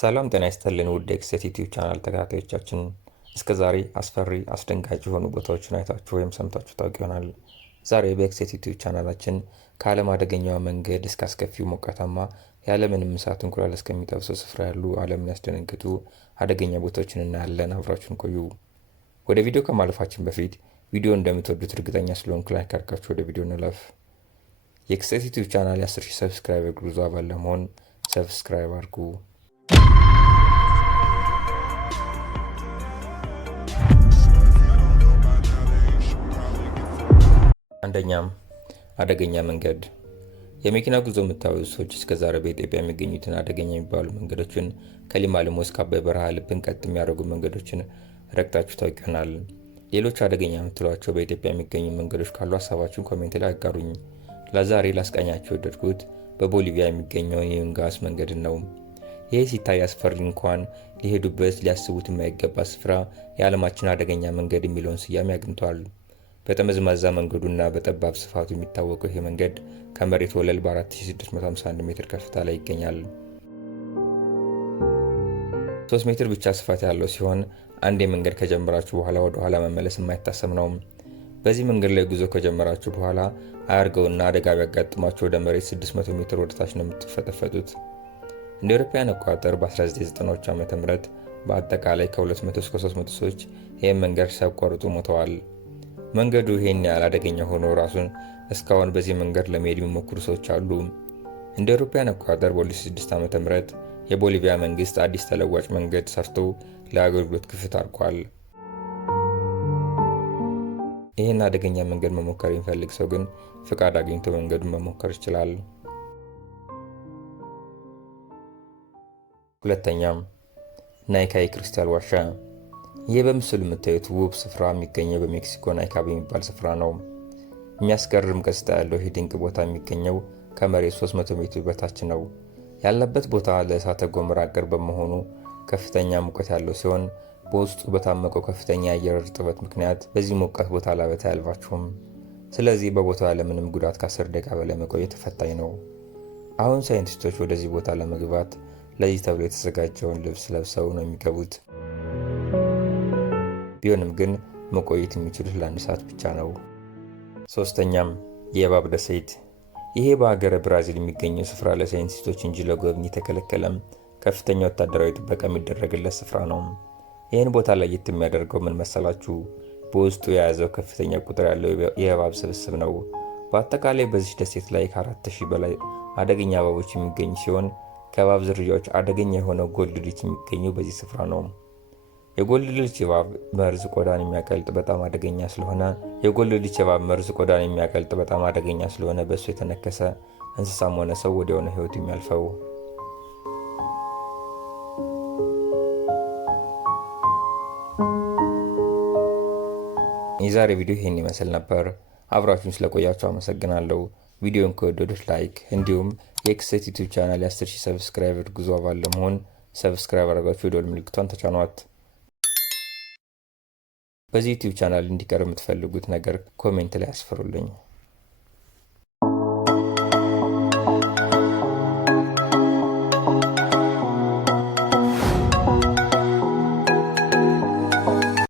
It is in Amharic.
ሰላም ጤና ይስጥልን ውድ ኤክሴት ዩቲዩብ ቻናል ተከታታዮቻችን፣ እስከ ዛሬ አስፈሪ አስደንጋጭ የሆኑ ቦታዎችን አይታችሁ ወይም ሰምታችሁ ታውቁ ይሆናል። ዛሬ በኤክሴት ዩቲዩብ ቻናላችን ከዓለም አደገኛው መንገድ እስከ አስከፊው ሞቃታማ ያለምንም እሳት እንቁላል እስከሚጠብሰው ስፍራ ያሉ ዓለምን ያስደነግጡ አደገኛ ቦታዎችን እናያለን። አብራችሁን ቆዩ። ወደ ቪዲዮ ከማለፋችን በፊት ቪዲዮ እንደምትወዱት እርግጠኛ ስለሆንኩ ላይክ አድርጋችሁ ወደ ቪዲዮ እንለፍ። የኤክሴት ዩቲዩብ ቻናል የ10,000 ሰብስክራይበር ጉዞ አባል ለመሆን ሰብስክራይብ አድርጉ። አንደኛም አደገኛ መንገድ። የመኪና ጉዞ የምታዩ ሰዎች እስከዛሬ በኢትዮጵያ የሚገኙትን አደገኛ የሚባሉ መንገዶችን ከሊማሊሞ እስከ አባይ በረሃ ልብን ቀጥ የሚያደርጉ መንገዶችን ረግጣችሁ ታውቁ ይሆናል። ሌሎች አደገኛ የምትሏቸው በኢትዮጵያ የሚገኙ መንገዶች ካሉ ሀሳባችሁን ኮሜንት ላይ አጋሩኝ። ለዛሬ ላስቃኛችሁ የወደድኩት በቦሊቪያ የሚገኘውን የዩንጋስ መንገድን ነው። ይህ ሲታይ አስፈሪ እንኳን ሊሄዱበት ሊያስቡት የማይገባ ስፍራ የዓለማችን አደገኛ መንገድ የሚለውን ስያሜ አግኝቷል። በጠመዝማዛ መንገዱና በጠባብ ስፋቱ የሚታወቀው ይህ መንገድ ከመሬት ወለል በ4651 ሜትር ከፍታ ላይ ይገኛል። 3 ሜትር ብቻ ስፋት ያለው ሲሆን አንድ መንገድ ከጀመራችሁ በኋላ ወደ ኋላ መመለስ የማይታሰብ ነው። በዚህ መንገድ ላይ ጉዞ ከጀመራችሁ በኋላ አያርገውና አደጋ ቢያጋጥማችሁ ወደ መሬት 600 ሜትር ወደታች ነው የምትፈጠፈጡት። እንደ አውሮፓውያን አቆጣጠር በ1990ዎቹ ዓመተ ምህረት በአጠቃላይ ከ200 እስከ 300 ሰዎች ይህን መንገድ ሲያቋርጡ ሞተዋል። መንገዱ ይሄን ያህል አደገኛ ሆኖ ራሱን እስካሁን በዚህ መንገድ ለመሄድ የሚሞክሩ ሰዎች አሉ። እንደ አውሮፓውያን አቆጣጠር በ2006 ዓ.ም የቦሊቪያ መንግስት አዲስ ተለዋጭ መንገድ ሰርቶ ለአገልግሎት ክፍት አድርጓል። ይህን አደገኛ መንገድ መሞከር የሚፈልግ ሰው ግን ፍቃድ አግኝቶ መንገዱን መሞከር ይችላል። ሁለተኛም ናይካ የክሪስታል ዋሻ። ይህ በምስሉ የምታዩት ውብ ስፍራ የሚገኘው በሜክሲኮ ናይካ በሚባል ስፍራ ነው። የሚያስገርም ገጽታ ያለው ይህ ድንቅ ቦታ የሚገኘው ከመሬት 300 ሜትር በታች ነው። ያለበት ቦታ ለእሳተ ገሞራ ቅርብ በመሆኑ ከፍተኛ ሙቀት ያለው ሲሆን በውስጡ በታመቀው ከፍተኛ የአየር እርጥበት ምክንያት በዚህ ሞቃት ቦታ ላበት አያልፋችሁም። ስለዚህ በቦታው ያለምንም ጉዳት ከ10 ደቂቃ በላይ መቆየት ፈታኝ ነው። አሁን ሳይንቲስቶች ወደዚህ ቦታ ለመግባት ለዚህ ተብሎ የተዘጋጀውን ልብስ ለብሰው ነው የሚገቡት። ቢሆንም ግን መቆየት የሚችሉት ለ1 ሰዓት ብቻ ነው። ሶስተኛም የእባብ ደሴት። ይሄ በሀገረ ብራዚል የሚገኘው ስፍራ ለሳይንቲስቶች እንጂ ለጎብኚ የተከለከለም ከፍተኛ ወታደራዊ ጥበቃ የሚደረግለት ስፍራ ነው። ይህን ቦታ ለየት የሚያደርገው ምን መሰላችሁ? በውስጡ የያዘው ከፍተኛ ቁጥር ያለው የእባብ ስብስብ ነው። በአጠቃላይ በዚህ ደሴት ላይ ከ4000 በላይ አደገኛ እባቦች የሚገኙ ሲሆን ከእባብ ዝርያዎች አደገኛ የሆነው ጎልድ ሊች የሚገኘው በዚህ ስፍራ ነው። የጎልድ ሊች እባብ መርዝ ቆዳን የሚያቀልጥ በጣም አደገኛ ስለሆነ በእሱ የተነከሰ እንስሳም ሆነ ሰው ወዲያው ነው ህይወቱ የሚያልፈው። የዛሬ ቪዲዮ ይህን ይመስል ነበር። አብራችሁን ስለቆያችሁ አመሰግናለሁ። ቪዲዮን ከወደዱት ላይክ፣ እንዲሁም የኤክሴት ዩቲዩብ ቻናል የ10,000 ሰብስክራይበር ጉዞ አባል ለመሆን ሰብስክራይብ አድርጋችሁ የደወል ምልክቷን ተጫኗት። በዚህ ዩቲዩብ ቻናል እንዲቀር የምትፈልጉት ነገር ኮሜንት ላይ አስፍሩልኝ።